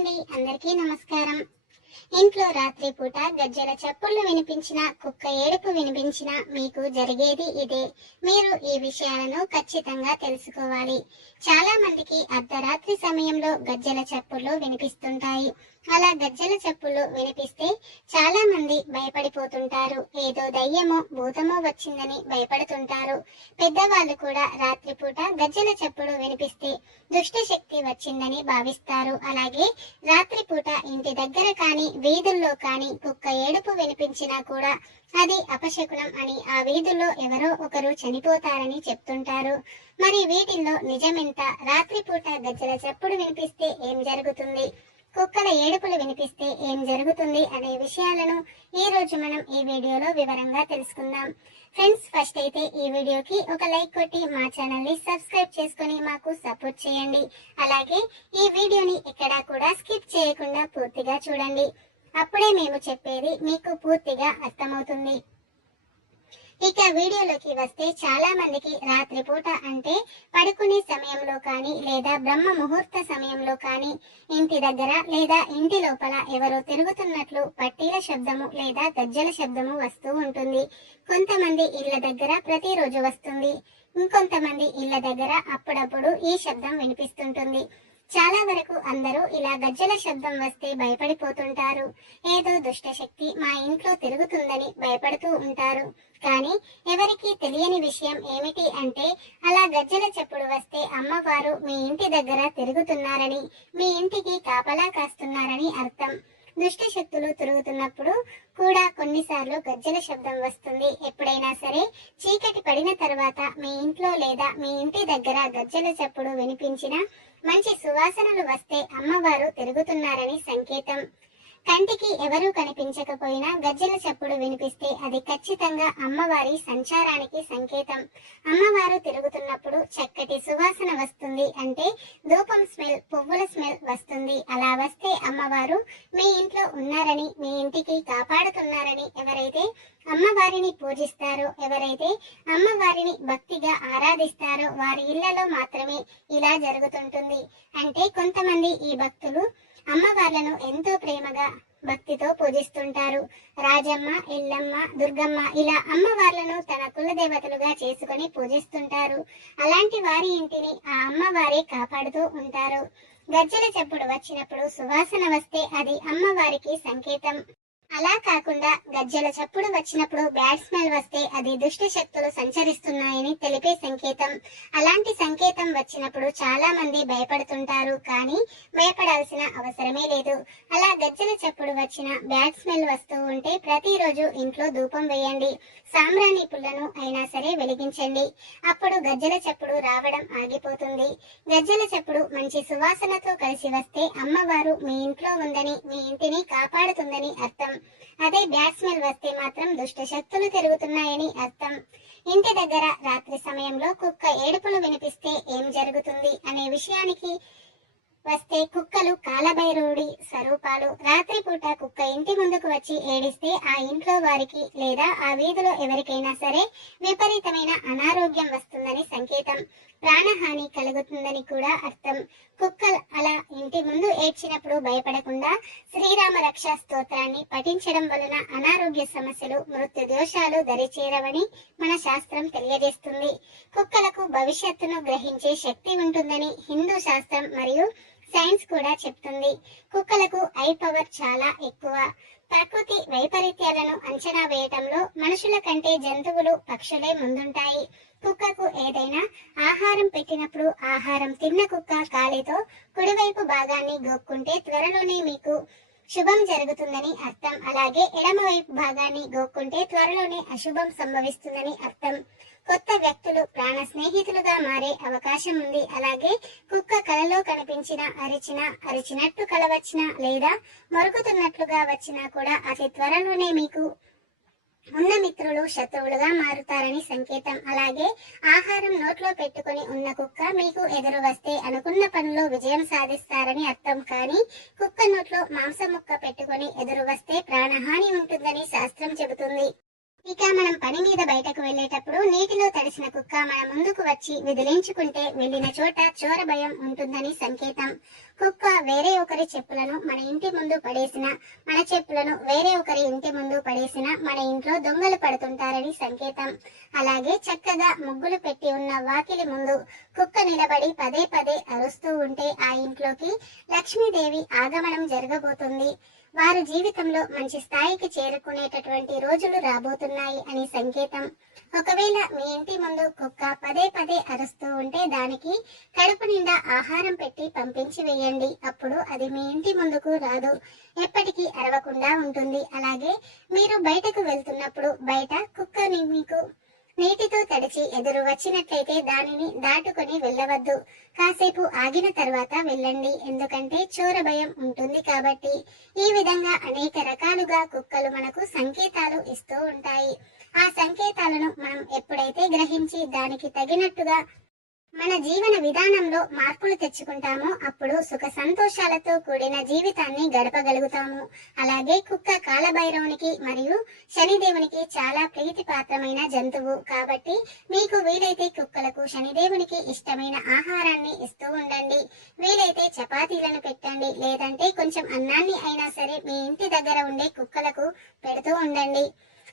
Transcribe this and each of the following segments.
అండి. అందరికీ నమస్కారం. ఇంట్లో రాత్రి పూట గజ్జల చప్పుళ్ళు వినిపించిన కుక్క ఏడుపు వినిపించిన మీకు జరిగేది ఇదే. మీరు ఈ విషయాలను ఖచ్చితంగా తెలుసుకోవాలి. చాలా మందికి అర్ధరాత్రి సమయంలో గజ్జల చప్పుళ్ళు వినిపిస్తుంటాయి. అలా గజ్జల చెప్పులు వినిపిస్తే చాలా మంది భయపడిపోతుంటారు. ఏదో దయ్యమో భూతమో వచ్చిందని భయపడుతుంటారు. పెద్దవాళ్ళు కూడా రాత్రిపూట గజ్జల చప్పుడు వినిపిస్తే దుష్ట శక్తి వచ్చిందని భావిస్తారు. అలాగే రాత్రిపూట ఇంటి దగ్గర కానీ వీధుల్లో కానీ కుక్క ఏడుపు వినిపించినా కూడా అది అపశకునం అని ఆ వీధుల్లో ఎవరో ఒకరు చనిపోతారని చెప్తుంటారు. మరి వీటిల్లో నిజమెంత? రాత్రిపూట గజ్జల చప్పుడు వినిపిస్తే ఏం జరుగుతుంది? కుక్కల ఏడుపులు వినిపిస్తే ఏం జరుగుతుంది అనే విషయాలను ఈ రోజు మనం ఈ వీడియోలో వివరంగా తెలుసుకుందాం. ఫ్రెండ్స్ ఫస్ట్ అయితే ఈ వీడియోకి ఒక లైక్ కొట్టి మా ఛానల్ని సబ్స్క్రైబ్ చేసుకుని మాకు సపోర్ట్ చేయండి. అలాగే ఈ వీడియోని ఎక్కడా కూడా స్కిప్ చేయకుండా పూర్తిగా చూడండి. అప్పుడే మేము చెప్పేది మీకు పూర్తిగా అర్థమవుతుంది. ఇక వీడియోలోకి వస్తే చాలా మందికి రాత్రిపూట అంటే పడుకునే సమయంలో కానీ లేదా బ్రహ్మ ముహూర్త సమయంలో కానీ ఇంటి దగ్గర లేదా ఇంటి లోపల ఎవరో తిరుగుతున్నట్లు పట్టీల శబ్దము లేదా గజ్జల శబ్దము వస్తూ ఉంటుంది. కొంతమంది ఇళ్ళ దగ్గర ప్రతిరోజు వస్తుంది. ఇంకొంతమంది ఇళ్ళ దగ్గర అప్పుడప్పుడు ఈ శబ్దం వినిపిస్తుంటుంది. చాలా వరకు అందరూ ఇలా గజ్జల శబ్దం వస్తే భయపడిపోతుంటారు. ఏదో దుష్ట శక్తి మా ఇంట్లో తిరుగుతుందని భయపడుతూ ఉంటారు. కానీ ఎవరికి తెలియని విషయం ఏమిటి అంటే అలా గజ్జల చెప్పుడు వస్తే అమ్మవారు మీ ఇంటి దగ్గర తిరుగుతున్నారని మీ ఇంటికి కాపలా కాస్తున్నారని అర్థం. దుష్ట శక్తులు తిరుగుతున్నప్పుడు కొన్నిసార్లు గజ్జల శబ్దం వస్తుంది. ఎప్పుడైనా సరే చీకటి పడిన తర్వాత మీ ఇంట్లో లేదా మీ ఇంటి దగ్గర గజ్జల చప్పుడు వినిపించినా మంచి సువాసనలు వస్తే అమ్మవారు తిరుగుతున్నారని సంకేతం. కంటికి ఎవరూ కనిపించకపోయినా గజ్జల చప్పుడు వినిపిస్తే అది ఖచ్చితంగా అమ్మవారి సంచారానికి సంకేతం. అమ్మవారు తిరుగుతున్నప్పుడు చక్కటి సువాసన వస్తుంది అంటే ధూపం స్మెల్ పువ్వుల స్మెల్ వస్తుంది. అలా వస్తే అమ్మవారు మీ ఇంట్లో ఉన్నారని మీ ఇంటికి కాపాడుతున్నారని ఎవరైతే అమ్మవారిని పూజిస్తారో ఎవరైతే అమ్మవారిని భక్తిగా ఆరాధిస్తారో వారి ఇళ్ళలో మాత్రమే ఇలా జరుగుతుంటుంది. అంటే కొంతమంది ఈ భక్తులు అమ్మవార్లను ఎంతో ప్రేమగా భక్తితో పూజిస్తుంటారు. రాజమ్మ ఎల్లమ్మ దుర్గమ్మ ఇలా అమ్మవార్లను తన కులదేవతలుగా చేసుకుని పూజిస్తుంటారు. అలాంటి వారి ఇంటిని ఆ అమ్మవారే కాపాడుతూ ఉంటారు. గజ్జల చెప్పుడు వచ్చినప్పుడు సువాసన వస్తే అది అమ్మవారికి సంకేతం. అలా కాకుండా గజ్జల చప్పుడు వచ్చినప్పుడు బ్యాడ్ స్మెల్ వస్తే అది దుష్ట శక్తులు సంచరిస్తున్నాయని తెలిపే సంకేతం. అలాంటి సంకేతం వచ్చినప్పుడు చాలా మంది భయపడుతుంటారు కానీ భయపడాల్సిన అవసరమే లేదు. అలా గజ్జల చప్పుడు వచ్చిన బ్యాడ్ స్మెల్ వస్తూ ఉంటే ప్రతిరోజు ఇంట్లో ధూపం వేయండి. సాంబ్రాణి పుల్లను అయినా సరే వెలిగించండి. అప్పుడు గజ్జల చప్పుడు రావడం ఆగిపోతుంది. గజ్జల చప్పుడు మంచి సువాసనతో కలిసి వస్తే అమ్మవారు మీ ఇంట్లో ఉందని మీ ఇంటిని కాపాడుతుందని అర్థం. అదే బ్యాడ్ స్మెల్ వస్తే మాత్రం దుష్ట శక్తులు తిరుగుతున్నాయని అర్థం. ఇంటి దగ్గర రాత్రి సమయంలో కుక్క ఏడుపులు వినిపిస్తే ఏం జరుగుతుంది అనే విషయానికి వస్తే కుక్కలు కాలభైరవుడి స్వరూపాలు. రాత్రిపూట కుక్క ఇంటి ముందుకు వచ్చి ఏడిస్తే ఆ ఇంట్లో వారికి లేదా ఆ వీధిలో ఎవరికైనా సరే విపరీతమైన అనారోగ్యం వస్తుందని సంకేతం. ప్రాణహాని కలుగుతుందని కూడా అర్థం. కుక్కలు అలా ఇంటి ముందు ఏడ్చినప్పుడు భయపడకుండా శ్రీరామ రక్ష స్తోత్రాన్ని పఠించడం వలన అనారోగ్య సమస్యలు మృత్యు దోషాలు దరిచేరవని మన శాస్త్రం తెలియజేస్తుంది. కుక్కలకు భవిష్యత్తును గ్రహించే శక్తి ఉంటుందని హిందూ శాస్త్రం మరియు సైన్స్ కూడా చెప్తుంది. కుక్కలకు ఐ పవర్ చాలా ఎక్కువ. ప్రకృతి వైపరీత్యాలను అంచనా వేయటంలో మనుషుల కంటే జంతువులు పక్షులే ముందుంటాయి. కుక్క ఏదైనా ఆహారం పెట్టినప్పుడు ఆహారం తిన్న కుక్క కాలితో కుడివైపు భాగాన్ని గోక్కుంటే త్వరలోనే మీకు శుభం జరుగుతుందని అర్థం. అలాగే ఎడమవైపు భాగాన్ని గోక్కుంటే త్వరలోనే అశుభం సంభవిస్తుందని అర్థం. కొత్త వ్యక్తులు ప్రాణ స్నేహితులుగా మారే అవకాశం ఉంది. అలాగే కుక్క కలలో కనిపించిన అరిచిన అరిచినట్టు కల వచ్చినా లేదా మరుగుతున్నట్లుగా వచ్చినా కూడా అతి త్వరలోనే మీకు ఉన్న మిత్రులు శత్రువులుగా మారుతారని సంకేతం. అలాగే ఆహారం నోట్లో పెట్టుకుని ఉన్న కుక్క మీకు ఎదురు వస్తే అనుకున్న పనిలో విజయం సాధిస్తారని అర్థం. కానీ కుక్క నోట్లో మాంసం ముక్క పెట్టుకుని ఎదురు వస్తే ప్రాణహాని ఉంటుందని శాస్త్రం చెబుతుంది. ఇక మనం పని మీద బయటకు వెళ్ళేటప్పుడు నీటిలో తడిసిన కుక్క మన ముందుకు వచ్చి విదిలించుకుంటే వెళ్ళిన చోట చోర భయం ఉంటుందని సంకేతం. కుక్క వేరే ఒకరి చెప్పులను మన ఇంటి ముందు పడేసిన మన చెప్పులను వేరే ఒకరి ఇంటి ముందు పడేసిన మన ఇంట్లో దొంగలు పడుతుంటారని సంకేతం. అలాగే చక్కగా ముగ్గులు పెట్టి ఉన్న వాకిలి ముందు కుక్క నిలబడి పదే పదే అరుస్తూ ఉంటే ఆ ఇంట్లోకి లక్ష్మీదేవి ఆగమనం జరగబోతుంది. వారి జీవితంలో మంచి స్థాయికి చేరుకునేటటువంటి రోజులు రాబోతున్నాయి అని సంకేతం. ఒకవేళ మీ ఇంటి ముందు కుక్క పదే పదే అరుస్తూ ఉంటే దానికి కడుపు నిండా ఆహారం పెట్టి పంపించి వేయండి. అప్పుడు అది మీ ఇంటి ముందుకు రాదు. ఎప్పటికీ అరవకుండా ఉంటుంది. అలాగే మీరు బయటకు వెళ్తున్నప్పుడు బయట కుక్కని మీకు నీటితో తడిచి ఎదురు వచ్చినట్లయితే దానిని దాటుకుని వెళ్ళవద్దు. కాసేపు ఆగిన తర్వాత వెళ్ళండి. ఎందుకంటే చోర భయం ఉంటుంది కాబట్టి ఈ విధంగా అనేక రకాలుగా కుక్కలు మనకు సంకేతాలు ఇస్తూ ఉంటాయి. ఆ సంకేతాలను మనం ఎప్పుడైతే గ్రహించి దానికి తగినట్టుగా మన జీవన విధానంలో మార్పులు తెచ్చుకుంటామో. అప్పుడు సుఖ సంతోషాలతో కూడిన జీవితాన్ని గడపగలుగుతాము. అలాగే కుక్క కాలభైరవునికి మరియు శనిదేవునికి చాలా ప్రీతిపాత్రమైన జంతువు. కాబట్టి మీకు వీలైతే కుక్కలకు శనిదేవునికి ఇష్టమైన ఆహారాన్ని ఇస్తూ ఉండండి. వీలైతే చపాతీలను పెట్టండి. లేదంటే కొంచెం అన్నాన్ని అయినా సరే మీ ఇంటి దగ్గర ఉండే కుక్కలకు పెడుతూ ఉండండి.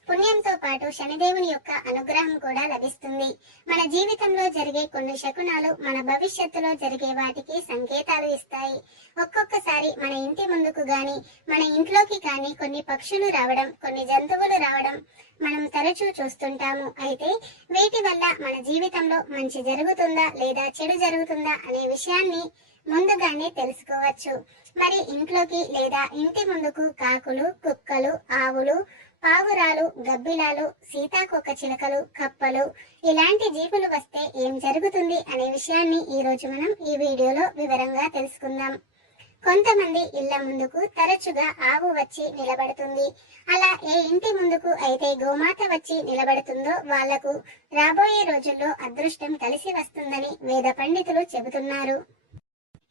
పుణ్యంతో పాటు శనిదేవుని యొక్క అనుగ్రహం కూడా లభిస్తుంది. మన జీవితంలో జరిగే కొన్ని శకునాలు మన భవిష్యత్తులో జరిగే వాటికి సంకేతాలు ఇస్తాయి. ఒక్కొక్కసారి మన ఇంటి ముందుకు గాని మన ఇంట్లోకి కానీ కొన్ని పక్షులు రావడం కొన్ని జంతువులు రావడం మనం తరచూ చూస్తుంటాము. అయితే వీటి వల్ల మన జీవితంలో మంచి జరుగుతుందా లేదా చెడు జరుగుతుందా అనే విషయాన్ని ముందుగానే తెలుసుకోవచ్చు. మరి ఇంట్లోకి లేదా ఇంటి ముందుకు కాకులు కుక్కలు ఆవులు పావురాలు గబ్బిలాలు సీతాకోక చిలకలు కప్పలు ఇలాంటి జీవులు వస్తే ఏం జరుగుతుంది అనే విషయాన్ని ఈ రోజు మనం ఈ వీడియోలో వివరంగా తెలుసుకుందాం. కొంతమంది ఇళ్ళ ముందుకు తరచుగా ఆవు వచ్చి నిలబడుతుంది. అలా ఏ ఇంటి ముందుకు అయితే గోమాత వచ్చి నిలబడుతుందో వాళ్ళకు రాబోయే రోజుల్లో అదృష్టం కలిసి వస్తుందని వేద పండితులు చెబుతున్నారు.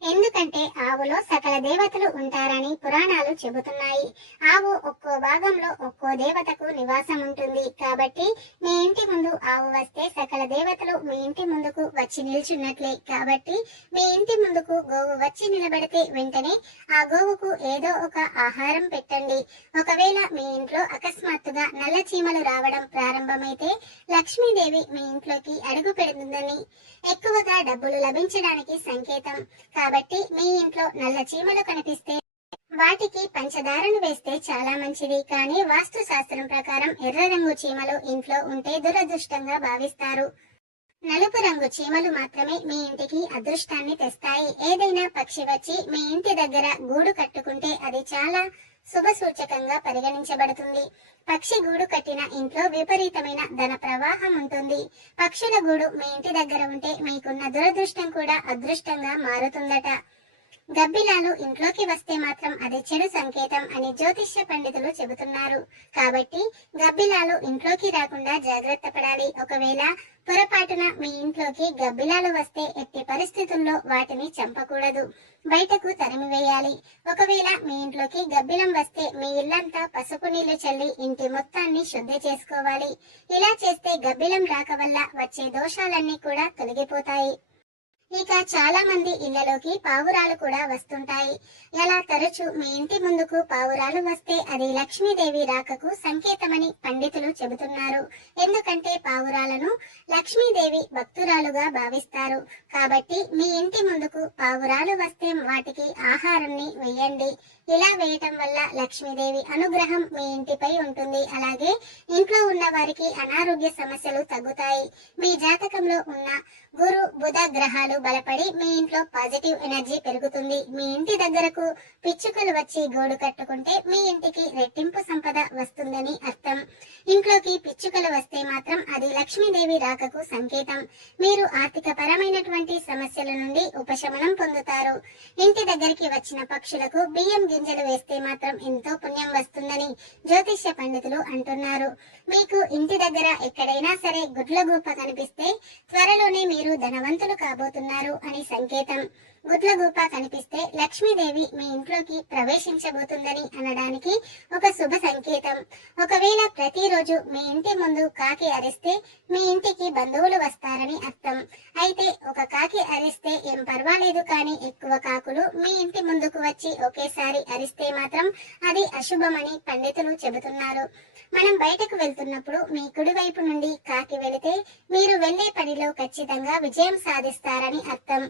ఎందుకంటే ఆవులో సకల దేవతలు ఉంటారని పురాణాలు చెబుతున్నాయి. ఆవు ఒక్కో భాగంలో ఒక్కో దేవతకు నివాసం ఉంటుంది కాబట్టి మీ ఇంటి ముందు ఆవు వస్తే సకల దేవతలు మీ ఇంటి ముందుకు వచ్చి నిల్చున్నట్లే. కాబట్టి మీ ఇంటి ముందుకు గోవు వచ్చి నిలబడితే వెంటనే ఆ గోవుకు ఏదో ఒక ఆహారం పెట్టండి. ఒకవేళ మీ ఇంట్లో అకస్మాత్తుగా నల్ల చీమలు రావడం ప్రారంభమైతే లక్ష్మీదేవి మీ ఇంట్లోకి అడుగు పెడుతుందని ఎక్కువగా డబ్బులు లభించడానికి సంకేతం. కాబట్టి మీ ఇంట్లో నల్ల చీమలు కనిపిస్తే వాటికి పంచదారను వేస్తే చాలా మంచిది. కానీ వాస్తు శాస్త్రం ప్రకారం ఎర్ర రంగు చీమలు ఇంట్లో ఉంటే దురదృష్టంగా భావిస్తారు. నలుపు రంగు చీమలు మాత్రమే మీ ఇంటికి అదృష్టాన్ని తెస్తాయి. ఏదైనా పక్షి వచ్చి మీ ఇంటి దగ్గర గూడు కట్టుకుంటే అది చాలా శుభ సూచకంగా పరిగణించబడుతుంది. పక్షి గూడు కట్టిన ఇంట్లో విపరీతమైన ధన ప్రవాహం ఉంటుంది. పక్షుల గూడు మీ ఇంటి దగ్గర ఉంటే మీకున్న దురదృష్టం కూడా అదృష్టంగా మారుతుందట. గబ్బిలాలు ఇంట్లోకి వస్తే మాత్రం అది చెడు సంకేతం అని జ్యోతిష్య పండితులు చెబుతున్నారు. కాబట్టి గబ్బిలాలు ఇంట్లోకి రాకుండా జాగ్రత్త పడాలి. ఒకవేళ పొరపాటున మీ ఇంట్లోకి గబ్బిలాలు వస్తే ఎట్టి పరిస్థితుల్లో వాటిని చంపకూడదు. బయటకు తరిమివేయాలి. ఒకవేళ మీ ఇంట్లోకి గబ్బిలం వస్తే మీ ఇల్లంతా పసుపు నీళ్ళు చల్లి ఇంటి మొత్తాన్ని శుద్ధి చేసుకోవాలి. ఇలా చేస్తే గబ్బిలం రాక వల్ల వచ్చే దోషాలన్నీ కూడా తొలగిపోతాయి. ఇక చాలా మంది ఇళ్ళలోకి పావురాలు కూడా వస్తుంటాయి. ఎలా తరచు మీ ఇంటి ముందుకు పావురాలు వస్తే అది లక్ష్మీదేవి రాకకు సంకేతమని పండితులు చెబుతున్నారు. ఎందుకంటే పావురాలను లక్ష్మీదేవి భక్తురాలుగా భావిస్తారు. కాబట్టి మీ ఇంటి ముందుకు పావురాలు వస్తే వాటికి ఆహారాన్ని వేయండి. ఇలా వేయటం వల్ల లక్ష్మీదేవి అనుగ్రహం మీ ఇంటిపై ఉంటుంది. అలాగే ఇంట్లో ఉన్న వారికి అనారోగ్య సమస్యలు తగ్గుతాయి. మీ జాతకంలో ఉన్న గురు బుధ గ్రహాలు బలపడి మీ ఇంట్లో పాజిటివ్ ఎనర్జీ పెరుగుతుంది. మీ ఇంటి దగ్గరకు పిచ్చుకలు వచ్చి గోడు కట్టుకుంటే మీ ఇంటికి రెట్టింపు సంపద వస్తుందని అర్థం. ఇంట్లోకి పిచ్చుకలు వస్తే మాత్రం అది లక్ష్మీదేవి రాకకు సంకేతం. మీరు ఆర్థిక పరమైనటువంటి సమస్యల నుండి ఉపశమనం పొందుతారు. ఇంటి దగ్గరికి వచ్చిన పక్షులకు బియ్యం గింజలు వేస్తే మాత్రం ఎంతో పుణ్యం వస్తుందని జ్యోతిష్య పండితులు అంటున్నారు. మీకు ఇంటి దగ్గర ఎక్కడైనా సరే గుడ్ల గూప కనిపిస్తే త్వరలోనే మీరు ధనవంతులు కాబోతున్నారు అని సంకేతం. గుడ్లగూప కనిపిస్తే లక్ష్మీదేవి మీ ఇంట్లోకి ప్రవేశించబోతుందని అనడానికి ఒక శుభ సంకేతం. ఒకవేళ ప్రతిరోజు మీ ఇంటి ముందు కాకి అరిస్తే మీ ఇంటికి బంధువులు వస్తారని అర్థం. అయితే ఒక కాకి అరిస్తే ఏం పర్వాలేదు కానీ ఎక్కువ కాకులు మీ ఇంటి ముందుకు వచ్చి ఒకేసారి అరిస్తే మాత్రం అది అశుభమని పండితులు చెబుతున్నారు. మనం బయటకు వెళ్తున్నప్పుడు మీ కుడివైపు నుండి కాకి వెళితే మీరు వెళ్ళే పనిలో ఖచ్చితంగా విజయం సాధిస్తారని అర్థం.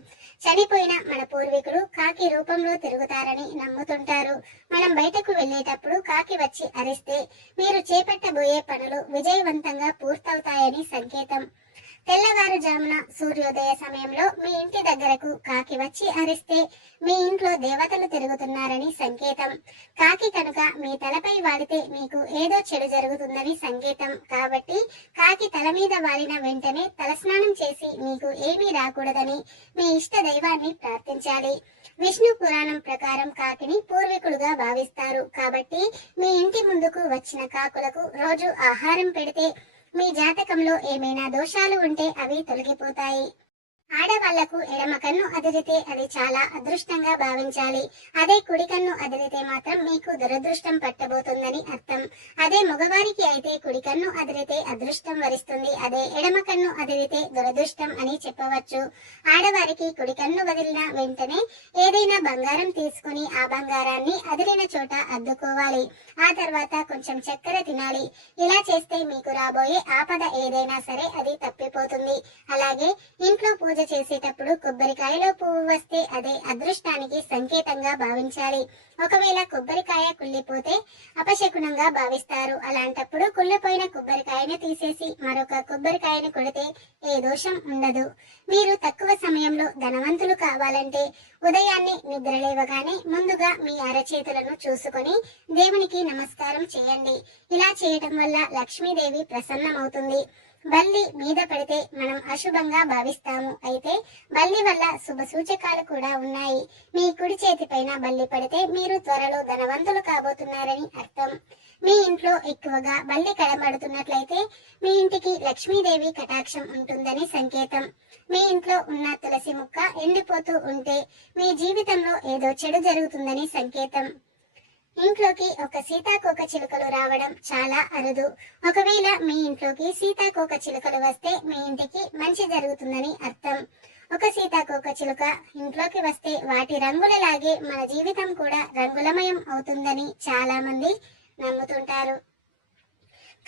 చనిపోయిన మన పూర్వీకులు కాకి రూపంలో తిరుగుతారని నమ్ముతుంటారు. మనం బయటకు వెళ్ళేటప్పుడు కాకి వచ్చి అరిస్తే మీరు చేపట్టబోయే పనులు విజయవంతంగా పూర్తవుతాయని సంకేతం. తెల్లవారుజామున సూర్యోదయ సమయంలో మీ ఇంటి దగ్గరకు కాకి వచ్చి అరిస్తే మీ ఇంట్లో దేవతలు తిరుగుతున్నారని సంకేతం. కాకి కనుక మీ తలపై వాడితే మీకు ఏదో చెడు జరుగుతుందని సంకేతం. కాబట్టి కాకి తల మీద వాలిన వెంటనే తలస్నానం చేసి మీకు ఏమీ రాకూడదని మీ ఇష్ట దైవాన్ని ప్రార్థించాలి. విష్ణు పురాణం ప్రకారం కాకిని పూర్వీకులుగా భావిస్తారు. కాబట్టి మీ ఇంటి ముందుకు వచ్చిన కాకులకు రోజు ఆహారం పెడితే మీ జాతకంలో ఏమైనా దోషాలు ఉంటే అవి తొలగిపోతాయి. ఆడవాళ్ళకు ఎడమ కన్ను అదిరితే అది చాలా అదృష్టంగా భావించాలి. అదే కుడి కన్ను అదిరితే మాత్రం మీకు దురదృష్టం పట్టబోతుందని అర్థం. అదే మగవారికి అయితే కుడి కన్ను అదిరితే అదృష్టం వరిస్తుంది. అదే ఎడమ కన్ను అదిరితే దురదృష్టం అని చెప్పవచ్చు. ఆడవారికి కుడి కన్ను వదిలిన వెంటనే ఏదైనా బంగారం తీసుకుని ఆ బంగారాన్ని అదిరిన చోట అద్దుకోవాలి. ఆ తర్వాత కొంచెం చక్కెర తినాలి. ఇలా చేస్తే మీకు రాబోయే ఆపద ఏదైనా సరే అది తప్పిపోతుంది. అలాగే ఇంట్లో పూజ చేసేటప్పుడు కొబ్బరికాయలో పువ్వు వస్తే అదే అదృష్టానికి సంకేతంగా భావించాలి. ఒకవేళ కొబ్బరికాయ కుళ్ళిపోతే అపశకునంగా భావిస్తారు. అలాంటప్పుడు కుళ్ళిపోయిన కొబ్బరికాయను తీసేసి మరొక కొబ్బరికాయను కొడితే ఏ దోషం ఉండదు. మీరు తక్కువ సమయంలో ధనవంతులు కావాలంటే ఉదయాన్నే నిద్రలేవగానే ముందుగా మీ అరచేతులను చూసుకొని దేవునికి నమస్కారం చేయండి. ఇలా చేయటం వల్ల లక్ష్మీదేవి ప్రసన్నమవుతుంది. బల్లి మీద పడితే మనం అశుభంగా భావిస్తాము. అయితే బల్లి వల్ల శుభ సూచకాలు కూడా ఉన్నాయి. మీ కుడి చేతి పైన బల్లి పడితే మీరు త్వరలో ధనవంతులు కాబోతున్నారని అర్థం. మీ ఇంట్లో ఎక్కువగా బల్లి కడబడుతున్నట్లయితే మీ ఇంటికి లక్ష్మీదేవి కటాక్షం ఉంటుందని సంకేతం. మీ ఇంట్లో ఉన్న తులసి ముక్క ఎండిపోతూ ఉంటే మీ జీవితంలో ఏదో చెడు జరుగుతుందని సంకేతం. ఇంట్లోకి ఒక సీతాకోక చిలుకలు రావడం చాలా అరుదు. ఒకవేళ మీ ఇంట్లోకి సీతాకోక చిలుకలు వస్తే మీ ఇంటికి మంచి జరుగుతుందని అర్థం. ఒక సీతాకోక చిలుక ఇంట్లోకి వస్తే వాటి రంగులలాగే మన జీవితం కూడా రంగులమయం అవుతుందని చాలా మంది నమ్ముతుంటారు.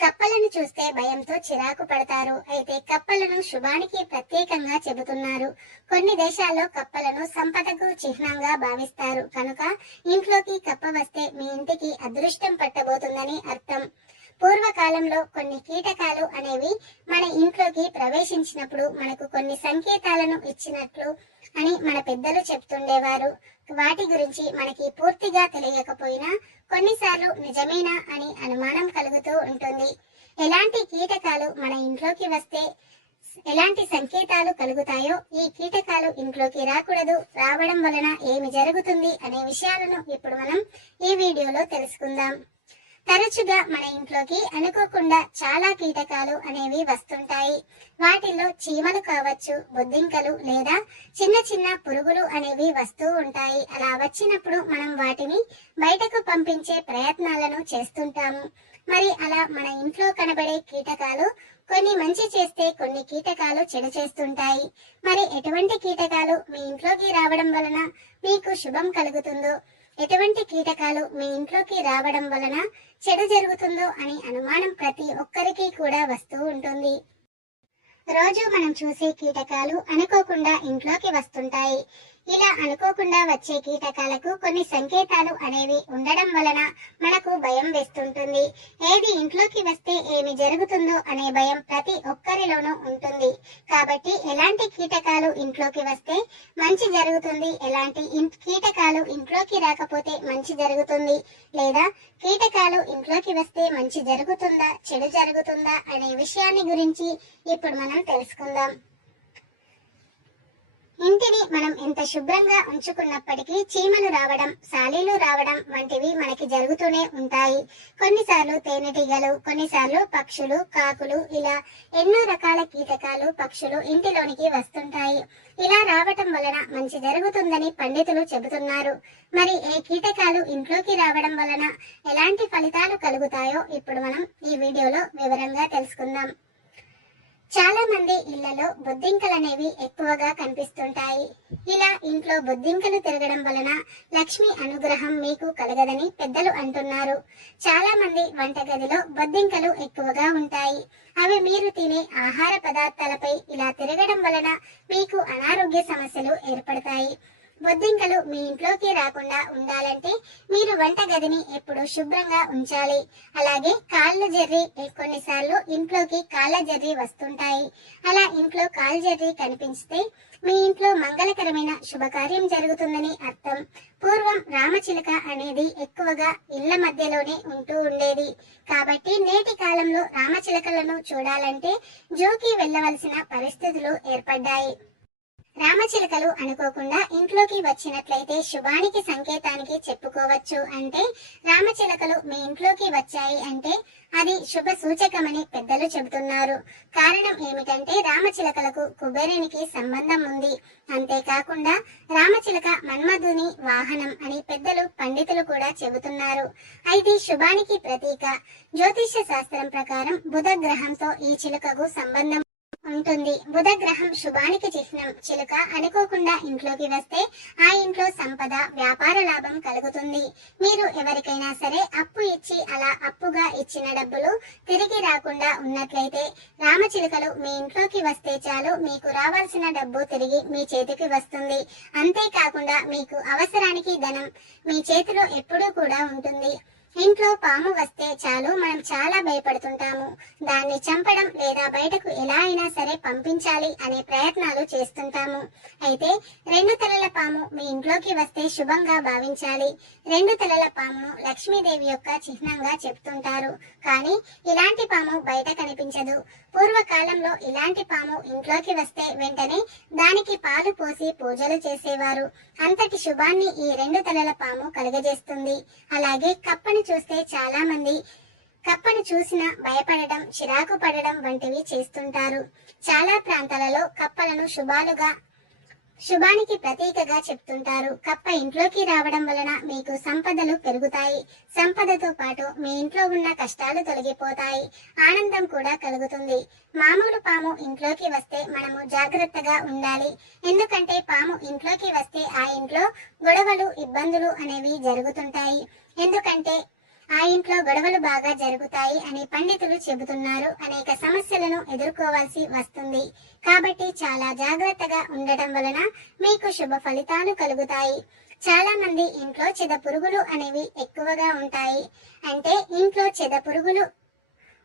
కప్పలను చూస్తే భయంతో చిరాకు పడతారు. అయితే కప్పలను శుభానికి ప్రత్యేకంగా చెబుతున్నారు. కొన్ని దేశాల్లో కప్పలను సంపదకు చిహ్నంగా భావిస్తారు. కనుక ఇంట్లోకి కప్ప వస్తే మీ ఇంటికి అదృష్టం పట్టబోతుందని అర్థం. పూర్వకాలంలో కొన్ని కీటకాలు అనేవి మన ఇంట్లోకి ప్రవేశించినప్పుడు మనకు కొన్ని సంకేతాలను ఇచ్చినట్లు అని మన పెద్దలు చెప్తుండేవారు. వాటి గురించి మనకి పూర్తిగా తెలియకపోయినా కొన్నిసార్లు నిజమేనా అని అనుమానం కలుగుతూ ఉంటుంది. ఎలాంటి కీటకాలు మన ఇంట్లోకి వస్తే ఎలాంటి సంకేతాలు కలుగుతాయో ఈ కీటకాలు ఇంట్లోకి రాకూడదు రావడం వలన ఏమి జరుగుతుంది అనే విషయాలను ఇప్పుడు మనం ఈ వీడియోలో తెలుసుకుందాం. తరచుగా మన ఇంట్లోకి అనుకోకుండా చాలా కీటకాలు అనేవి వస్తుంటాయి. వాటిల్లో చీమలు కావచ్చు బొద్దింకలు లేదా చిన్న చిన్న పురుగులు అనేవి వస్తూ ఉంటాయి. అలా వచ్చినప్పుడు మనం వాటిని బయటకు పంపించే ప్రయత్నాలను చేస్తుంటాము. మరి అలా మన ఇంట్లో కనబడే కీటకాలు కొన్ని మంచి చేస్తే కొన్ని కీటకాలు చెడు చేస్తుంటాయి. మరి ఎటువంటి కీటకాలు మీ ఇంట్లోకి రావడం వలన మీకు శుభం కలుగుతుందో ఎటువంటి కీటకాలు మీ ఇంట్లోకి రావడం వలన చెడు జరుగుతుందో అని అనుమానం ప్రతి ఒక్కరికి కూడా వస్తూ ఉంటుంది. రోజు మనం చూసే కీటకాలు అనుకోకుండా ఇంట్లోకి వస్తుంటాయి. ఇలా అనుకోకుండా వచ్చే కీటకాలకు కొన్ని సంకేతాలు అనేవి ఉండడం వలన మనకు భయం వేస్తుంటుంది. ఏది ఇంట్లోకి వస్తే ఏమి జరుగుతుందో అనే భయం ప్రతి ఒక్కరిలోనూ ఉంటుంది. కాబట్టి ఎలాంటి కీటకాలు ఇంట్లోకి వస్తే మంచి జరుగుతుంది ఎలాంటి కీటకాలు ఇంట్లోకి రాకపోతే మంచి జరుగుతుంది లేదా కీటకాలు ఇంట్లోకి వస్తే మంచి జరుగుతుందా చెడు జరుగుతుందా అనే విషయాన్ని గురించి ఇప్పుడు మనం తెలుసుకుందాం. ఇంటిని మనం ఎంత శుభ్రంగా ఉంచుకున్నప్పటికీ చీమలు రావడం సాలీలు రావడం వంటివి మనకి జరుగుతూనే ఉంటాయి. కొన్నిసార్లు తేనెటీగలు కొన్నిసార్లు పక్షులు కాకులు ఇలా ఎన్నో రకాల కీటకాలు పక్షులు ఇంటిలోనికి వస్తుంటాయి. ఇలా రావటం వలన మంచి జరుగుతుందని పండితులు చెబుతున్నారు. మరి ఏ కీటకాలు ఇంట్లోకి రావడం వలన ఎలాంటి ఫలితాలు కలుగుతాయో ఇప్పుడు మనం ఈ వీడియోలో వివరంగా తెలుసుకుందాం. చాలా మంది ఇళ్ళలో బొద్దింకలు అనేవి ఎక్కువగా కనిపిస్తుంటాయి. ఇలా ఇంట్లో బొద్దింకలు తిరగడం వలన లక్ష్మి అనుగ్రహం మీకు కలగదని పెద్దలు అంటున్నారు. చాలా మంది వంటగదిలో బొద్దింకలు ఎక్కువగా ఉంటాయి. అవి మీరు తినే ఆహార పదార్థాలపై ఇలా తిరగడం వలన మీకు అనారోగ్య సమస్యలు ఏర్పడతాయి. బొద్దింకలు మీ ఇంట్లోకి రాకుండా ఉండాలంటే మీరు వంట గదిని ఎప్పుడు శుభ్రంగా ఉంచాలి. అలాగే కాళ్ళ జర్రి కొన్నిసార్లు ఇంట్లోకి కాళ్ళ జర్రి వస్తుంటాయి. అలా ఇంట్లో కాళ్ళ జర్రి కనిపిస్తే మీ ఇంట్లో మంగళకరమైన శుభకార్యం జరుగుతుందని అర్థం. పూర్వం రామచిలక అనేది ఎక్కువగా ఇళ్ళ మధ్యలోనే ఉంటూ ఉండేది. కాబట్టి నేటి కాలంలో రామచిలకలను చూడాలంటే జోకి వెళ్ళవలసిన పరిస్థితులు ఏర్పడ్డాయి. రామచిలకలు అనుకోకుండా ఇంట్లోకి వచ్చినట్లయితే శుభానికి సంకేతానికి చెప్పుకోవచ్చు అంటే రామచిలకలు మీ ఇంట్లోకి వచ్చాయి అంటే అది శుభ సూచకమని పెద్దలు చెబుతున్నారు. కారణం ఏమిటంటే రామచిలకలకు కుబేరునికి సంబంధం ఉంది. అంతేకాకుండా రామచిలక మన్మధుని వాహనం అని పెద్దలు పండితులు కూడా చెబుతున్నారు. అయితే శుభానికి ప్రతీక జ్యోతిష్య శాస్త్రం ప్రకారం బుధ గ్రహంతో ఈ చిలుకకు సంబంధం ఉంటుంది. బుధ గ్రహం శుభానికి చిహ్నం. చిలుక అనుకోకుండా ఇంట్లోకి వస్తే ఆ ఇంట్లో సంపద వ్యాపార లాభం కలుగుతుంది. మీరు ఎవరికైనా సరే అప్పు ఇచ్చి అలా అప్పుగా ఇచ్చిన డబ్బులు తిరిగి రాకుండా ఉన్నట్లయితే రామచిలుకలు మీ ఇంట్లోకి వస్తే చాలు మీకు రావాల్సిన డబ్బు తిరిగి మీ చేతికి వస్తుంది. అంతేకాకుండా మీకు అవసరానికి ధనం మీ చేతిలో ఎప్పుడూ కూడా ఉంటుంది. ఇంట్లో పాము వస్తే చాలు మనం చాలా భయపడుతుంటాము. దాన్ని చంపడం లేదా బయటకు ఎలా అయినా సరే పంపించాలి అనే ప్రయత్నాలు చేస్తుంటాము. అయితే రెండు తలల పాము మీ ఇంట్లోకి వస్తే శుభంగా భావించాలి. రెండు తలల పామును లక్ష్మీదేవి యొక్క చిహ్నంగా చెప్తుంటారు. కానీ ఇలాంటి పాము బయట కనిపించదు. పూర్వకాలంలో ఇలాంటి పాము ఇంట్లోకి వస్తే వెంటనే దానికి పాలు పోసి పూజలు చేసేవారు. అంతటి శుభాన్ని ఈ రెండు తలల పాము కలుగజేస్తుంది. అలాగే కప్పని చూస్తే చాలా మంది కప్పను చూసిన భయపడడం చిరాకు పడడం వంటివి చేస్తుంటారు. చాలా ప్రాంతాలలో కప్పలను శుభాలుగా శుభానికి ప్రతీకగా చెప్తుంటారు. కప్ప ఇంట్లోకి రావడం వలన మీకు పెరుగుతాయి. సంపదతో పాటు మీ ఇంట్లో ఉన్న కష్టాలు తొలగిపోతాయి. ఆనందం కూడా కలుగుతుంది. మామూలు పాము ఇంట్లోకి వస్తే మనము జాగ్రత్తగా ఉండాలి. ఎందుకంటే పాము ఇంట్లోకి వస్తే ఆ ఇంట్లో గొడవలు ఇబ్బందులు అనేవి జరుగుతుంటాయి. ఎందుకంటే ఆ ఇంట్లో గొడవలు బాగా జరుగుతాయి అని పండితులు చెబుతున్నారు. అనేక సమస్యలను ఎదుర్కోవాల్సి వస్తుంది. కాబట్టి చాలా జాగ్రత్తగా ఉండటం వలన మీకు శుభ ఫలితాలు కలుగుతాయి. చాలా మంది ఇంట్లో చెద పురుగులు అనేవి ఎక్కువగా ఉంటాయి. అంటే ఇంట్లో చెద పురుగులు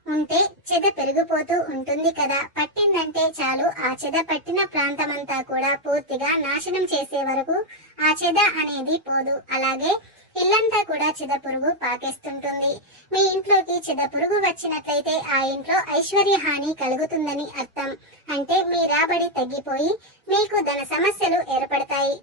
ఉంటే చెద పెరిగిపోతూ ఉంటుంది కదా. పట్టిందంటే చాలు. ఆ చెద పట్టిన ప్రాంతమంతా కూడా పూర్తిగా నాశనం చేసే వరకు ఆ చెద అనేది పోదు. అలాగే ఇల్లంతా కూడా చెద పురుగు పాకేస్తుంటుంది. మీ ఇంట్లోకి చెద పురుగు వచ్చినట్లయితే ఆ ఇంట్లో ఐశ్వర్య హాని కలుగుతుందని అర్థం. అంటే మీ రాబడి తగ్గిపోయి మీకు ధన సమస్యలు ఏర్పడతాయి.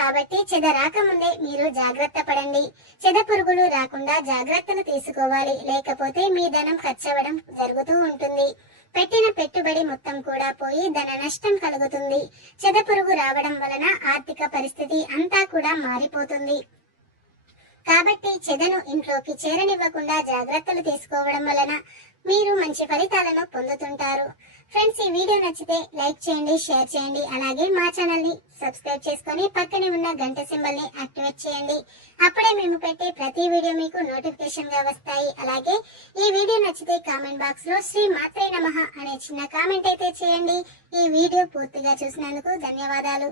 కాబట్టి చెద రాకముందే మీరు జాగ్రత్త పడండి. చెద పురుగులు రాకుండా జాగ్రత్తలు తీసుకోవాలి. లేకపోతే మీ ధనం ఖర్చవడం జరుగుతూ ఉంటుంది. పెట్టిన పెట్టుబడి మొత్తం కూడా పోయి ధన నష్టం కలుగుతుంది. చెద పురుగు రావడం వలన ఆర్థిక పరిస్థితి అంతా కూడా మారిపోతుంది. కాబట్టి చెదను ఇంట్లోకి చేరనివ్వకుండా జాగ్రత్తలు తీసుకోవడం వలన మీరు మంచి ఫలితాలను పొందుతుంటారు. ఫ్రెండ్స్ ఈ వీడియో నచ్చితే లైక్ చేయండి షేర్ చేయండి అలాగే మా ఛానల్ని సబ్స్క్రైబ్ చేసుకొని పక్కనే ఉన్న గంట సింబల్ని యాక్టివేట్ చేయండి. అప్పుడే మేము పెట్టే ప్రతి వీడియో మీకు నోటిఫికేషన్గా వస్తాయి. అలాగే ఈ వీడియో నచ్చితే కామెంట్ బాక్స్లో శ్రీ మాత్రే నమః అనే చిన్న కామెంట్ అయితే చేయండి. ఈ వీడియో పూర్తిగా చూసినందుకు ధన్యవాదాలు.